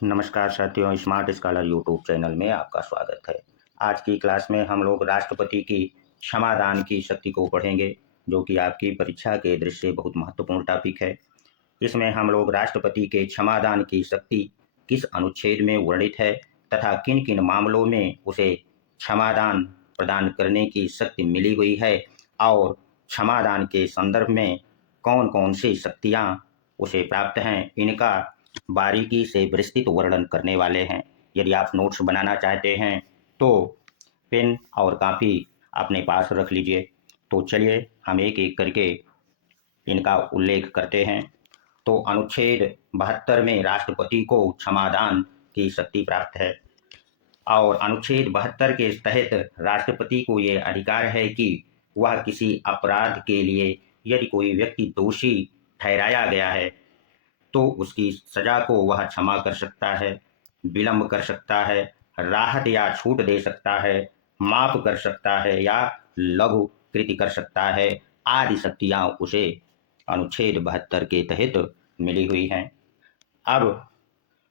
नमस्कार साथियों, smart scholar YouTube channel में आपका स्वागत है। आज की क्लास में हम लोग राष्ट्रपति की क्षमादान की शक्ति को पढ़ेंगे, जो कि आपकी परीक्षा के दृष्टि से बहुत महत्वपूर्ण टॉपिक है। इसमें हम लोग राष्ट्रपति के क्षमादान की शक्ति किस अनुच्छेद में वर्णित है तथा किन किन मामलों में उसे क्षमादान प्रदान करने की शक्ति मिली हुई है और क्षमादान के संदर्भ में कौन कौन सी शक्तियाँ उसे प्राप्त हैं, इनका बारीकी से विस्तृत वर्णन करने वाले हैं। यदि आप नोट्स बनाना चाहते हैं तो पेन और कापी अपने पास रख लीजिए। तो चलिए हम एक एक करके इनका उल्लेख करते हैं। तो अनुच्छेद 72 में राष्ट्रपति को क्षमादान की शक्ति प्राप्त है और अनुच्छेद 72 के तहत राष्ट्रपति को ये अधिकार है कि वह किसी अपराध के लिए यदि कोई व्यक्ति दोषी ठहराया गया है तो उसकी सजा को वह क्षमा कर सकता है, विलंब कर सकता है, राहत या छूट दे सकता है, माफ कर सकता है या लघु कृति कर सकता है। आदि शक्तियां उसे अनुच्छेद 72 के तहत मिली हुई हैं। अब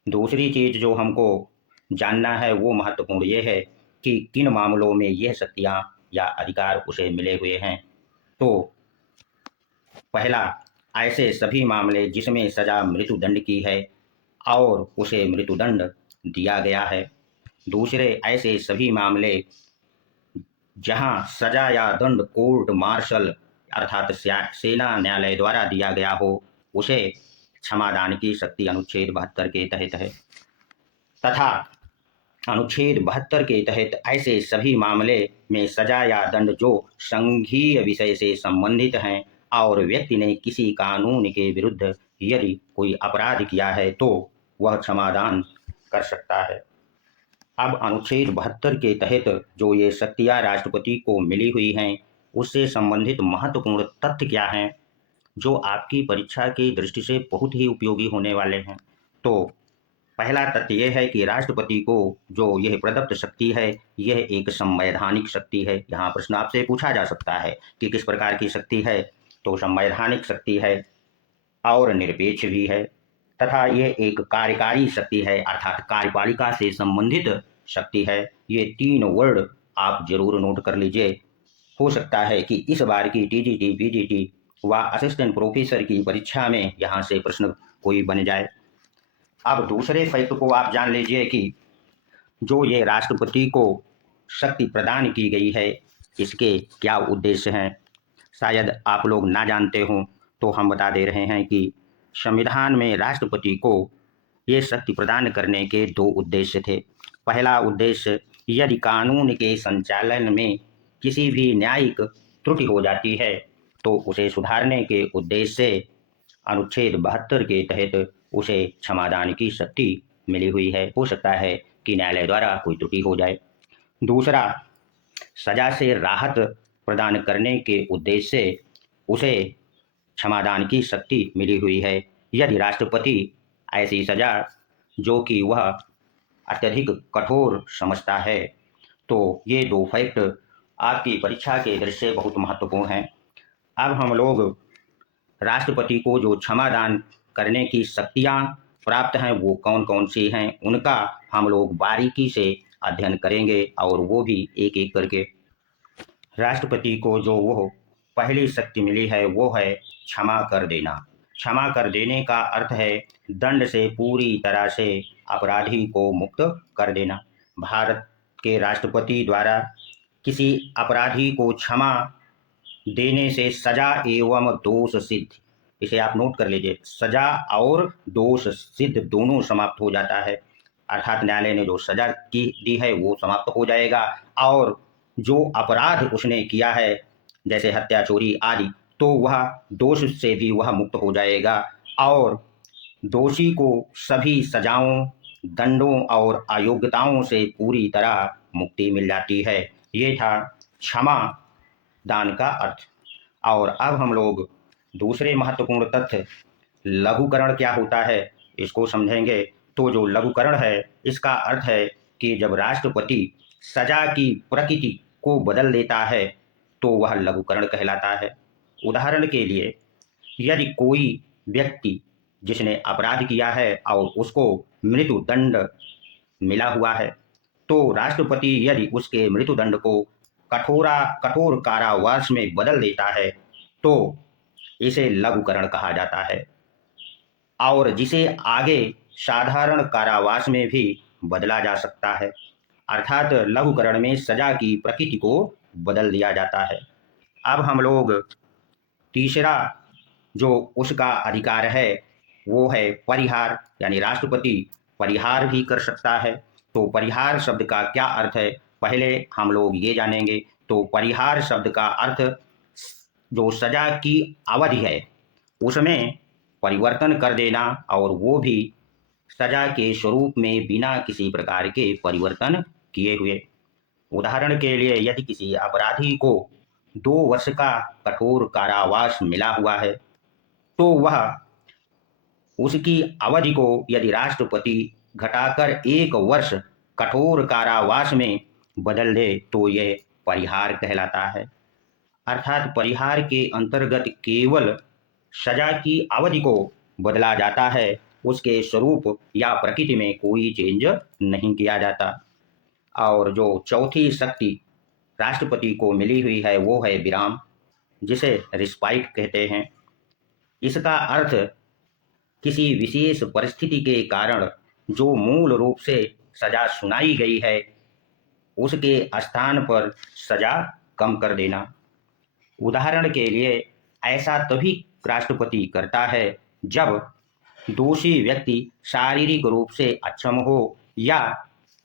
दूसरी चीज जो हमको जानना है वो महत्वपूर्ण ये है कि किन मामलों में यह शक्तियां या अधिकार उसे मिले हुए हैं। तो पहला, ऐसे सभी मामले जिसमें सजा मृत्युदंड की है और उसे मृत्युदंड दिया गया है। दूसरे, ऐसे सभी मामले जहां सजा या दंड कोर्ट मार्शल अर्थात सेना न्यायालय द्वारा दिया गया हो, उसे क्षमादान की शक्ति अनुच्छेद 72 के तहत है। तथा अनुच्छेद 72 के तहत ऐसे सभी मामले में सजा या दंड जो संघीय विषय से संबंधित हैं और व्यक्ति ने किसी कानून के विरुद्ध यदि कोई अपराध किया है तो वह क्षमादान कर सकता है। अब अनुच्छेद 72 के तहत जो ये शक्तियां राष्ट्रपति को मिली हुई हैं, उससे संबंधित महत्वपूर्ण तथ्य क्या हैं, जो आपकी परीक्षा की दृष्टि से बहुत ही उपयोगी होने वाले हैं। तो पहला तथ्य यह है कि राष्ट्रपति को जो यह प्रदत्त शक्ति है, यह एक संवैधानिक शक्ति है। यहाँ प्रश्न आपसे पूछा जा सकता है कि किस प्रकार की शक्ति है। तो संवैधानिक शक्ति है और निरपेक्ष भी है तथा यह एक कार्यकारी शक्ति है अर्थात कार्यपालिका से संबंधित शक्ति है। ये तीन वर्ड आप जरूर नोट कर लीजिए। हो सकता है कि इस बार की टीजीटी, पीजीटी व असिस्टेंट प्रोफेसर की परीक्षा में यहाँ से प्रश्न कोई बन जाए। अब दूसरे फैक्ट को आप जान लीजिए कि जो ये राष्ट्रपति को शक्ति प्रदान की गई है, इसके क्या उद्देश्य हैं। शायद आप लोग ना जानते हों तो हम बता दे रहे हैं कि संविधान में राष्ट्रपति को ये शक्ति प्रदान करने के दो उद्देश्य थे। पहला उद्देश्य, यदि कानून के संचालन में किसी भी न्यायिक त्रुटि हो जाती है तो उसे सुधारने के उद्देश्य से अनुच्छेद 72 के तहत उसे क्षमादान की शक्ति मिली हुई है। हो सकता है कि न्यायालय द्वारा कोई त्रुटि हो जाए। दूसरा, सजा से राहत प्रदान करने के उद्देश्य से उसे क्षमादान की शक्ति मिली हुई है। यदि राष्ट्रपति ऐसी सजा जो कि वह अत्यधिक कठोर समझता है तो ये दो फैक्ट आपकी परीक्षा के दृष्टि से बहुत महत्वपूर्ण हैं। अब हम लोग राष्ट्रपति को जो क्षमादान करने की शक्तियां प्राप्त हैं वो कौन कौन सी हैं, उनका हम लोग बारीकी से अध्ययन करेंगे और वो भी एक एक करके। राष्ट्रपति को जो वो पहली शक्ति मिली है वो है क्षमा कर देना। क्षमा कर देने का अर्थ है दंड से पूरी तरह से अपराधी को मुक्त कर देना। भारत के राष्ट्रपति द्वारा किसी अपराधी को क्षमा देने से सजा एवं दोष सिद्ध, इसे आप नोट कर लीजिए, सजा और दोष सिद्ध दोनों समाप्त हो जाता है। अर्थात न्यायालय ने जो सजा की दी है वो समाप्त हो जाएगा और जो अपराध उसने किया है जैसे हत्या, चोरी आदि, तो वह दोष से भी वह मुक्त हो जाएगा और दोषी को सभी सजाओं, दंडों और अयोग्यताओं से पूरी तरह मुक्ति मिल जाती है। ये था क्षमा दान का अर्थ। और अब हम लोग दूसरे महत्वपूर्ण तथ्य लघुकरण क्या होता है इसको समझेंगे। तो जो लघुकरण है इसका अर्थ है कि जब राष्ट्रपति सजा की प्रकृति को बदल देता है तो वह लघुकरण कहलाता है। उदाहरण के लिए, यदि कोई व्यक्ति जिसने अपराध किया है और उसको मृत्युदंड मिला हुआ है, तो राष्ट्रपति यदि उसके मृत्युदंड को कठोर कारावास में बदल देता है तो इसे लघुकरण कहा जाता है, और जिसे आगे साधारण कारावास में भी बदला जा सकता है। अर्थात लघुकरण में सजा की प्रकृति को बदल दिया जाता है। अब हम लोग तीसरा जो उसका अधिकार है वो है परिहार, यानी राष्ट्रपति परिहार भी कर सकता है। तो परिहार शब्द का क्या अर्थ है, पहले हम लोग ये जानेंगे। तो परिहार शब्द का अर्थ जो सजा की अवधि है उसमें परिवर्तन कर देना, और वो भी सजा के स्वरूप में बिना किसी प्रकार के परिवर्तन किए हुए। उदाहरण के लिए यदि किसी अपराधी को 2 वर्ष का कठोर कारावास मिला हुआ है तो वह उसकी अवधि को यदि राष्ट्रपति घटाकर 1 वर्ष कठोर कारावास में बदल दे तो यह परिहार कहलाता है। अर्थात परिहार के अंतर्गत केवल सजा की अवधि को बदला जाता है, उसके स्वरूप या प्रकृति में कोई चेंज नहीं किया जाता। और जो चौथी शक्ति राष्ट्रपति को मिली हुई है वो है विराम, जिसे रिस्पाइट कहते हैं। इसका अर्थ किसी विशेष परिस्थिति के कारण जो मूल रूप से सजा सुनाई गई है उसके स्थान पर सजा कम कर देना। उदाहरण के लिए ऐसा तभी राष्ट्रपति करता है जब दोषी व्यक्ति शारीरिक रूप से अक्षम हो या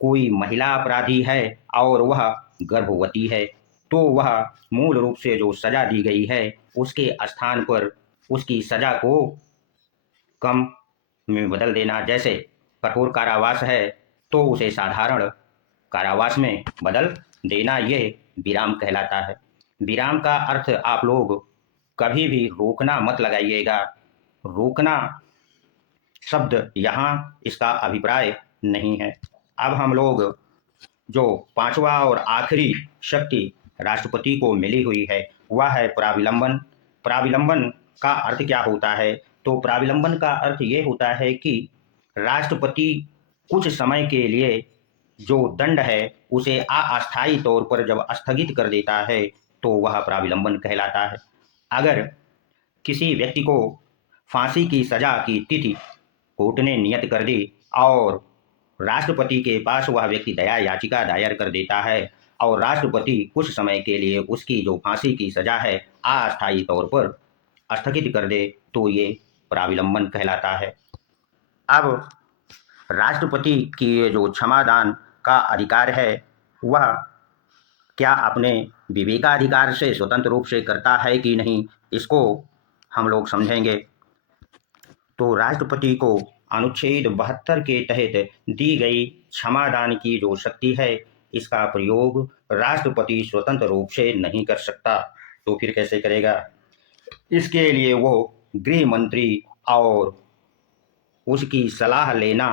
कोई महिला अपराधी है और वह गर्भवती है, तो वह मूल रूप से जो सजा दी गई है उसके स्थान पर उसकी सजा को कम में बदल देना। जैसे कठोर कारावास है तो उसे साधारण कारावास में बदल देना, यह विराम कहलाता है। विराम का अर्थ आप लोग कभी भी रोकना मत लगाइएगा। रोकना शब्द यहाँ इसका अभिप्राय नहीं है। अब हम लोग जो पांचवा और आखिरी शक्ति राष्ट्रपति को मिली हुई है वह है प्राविलंबन। प्राविलंबन का अर्थ क्या होता है, तो प्राविलंबन का अर्थ ये होता है कि राष्ट्रपति कुछ समय के लिए जो दंड है उसे अस्थायी तौर पर जब स्थगित कर देता है तो वह प्राविलंबन कहलाता है। अगर किसी व्यक्ति को फांसी की सजा की तिथि कोर्ट ने नियत कर दी और राष्ट्रपति के पास वह व्यक्ति दया याचिका दायर कर देता है और राष्ट्रपति कुछ समय के लिए उसकी जो फांसी की सजा है अस्थायी तौर पर स्थगित कर दे तो ये प्राविलंबन कहलाता है। अब राष्ट्रपति की जो क्षमादान का अधिकार है वह क्या अपने विवेकाधिकार से स्वतंत्र रूप से करता है कि नहीं, इसको हम लोग समझेंगे। तो राष्ट्रपति को अनुच्छेद 72 के तहत दी गई क्षमादान की जो शक्ति है इसका प्रयोग राष्ट्रपति स्वतंत्र रूप से नहीं कर सकता। तो फिर कैसे करेगा? इसके लिए वो गृह मंत्री और उसकी सलाह लेना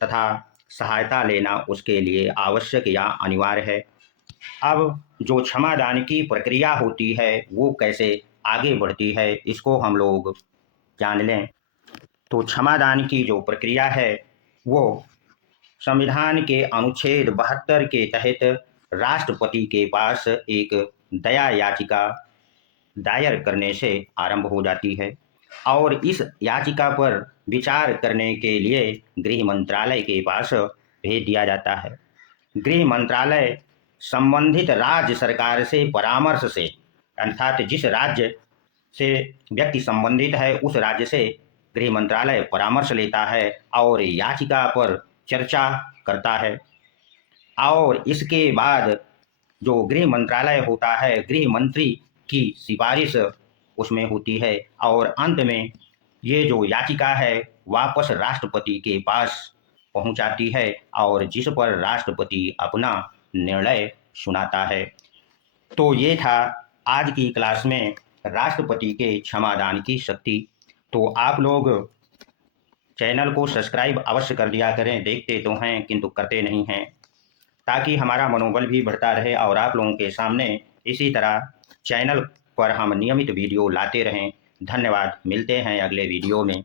तथा सहायता लेना उसके लिए आवश्यक या अनिवार्य है। अब जो क्षमादान की प्रक्रिया होती है वो कैसे आगे बढ़ती है इसको हम लोग जान लें। तो क्षमादान की जो प्रक्रिया है वो संविधान के अनुच्छेद 72 के तहत राष्ट्रपति के पास एक दया याचिका दायर करने से आरंभ हो जाती है और इस याचिका पर विचार करने के लिए गृह मंत्रालय के पास भेज दिया जाता है। गृह मंत्रालय संबंधित राज्य सरकार से परामर्श से, अर्थात जिस राज्य से व्यक्ति संबंधित है उस राज्य से गृह मंत्रालय परामर्श लेता है और याचिका पर चर्चा करता है और इसके बाद जो गृह मंत्रालय होता है गृह मंत्री की सिफारिश उसमें होती है और अंत में ये जो याचिका है वापस राष्ट्रपति के पास पहुंचाती है और जिस पर राष्ट्रपति अपना निर्णय सुनाता है। तो ये था आज की क्लास में राष्ट्रपति के क्षमादान की शक्ति। तो आप लोग चैनल को सब्सक्राइब अवश्य कर दिया करें, देखते तो हैं किंतु करते नहीं हैं, ताकि हमारा मनोबल भी बढ़ता रहे और आप लोगों के सामने इसी तरह चैनल पर हम नियमित वीडियो लाते रहें। धन्यवाद, मिलते हैं अगले वीडियो में।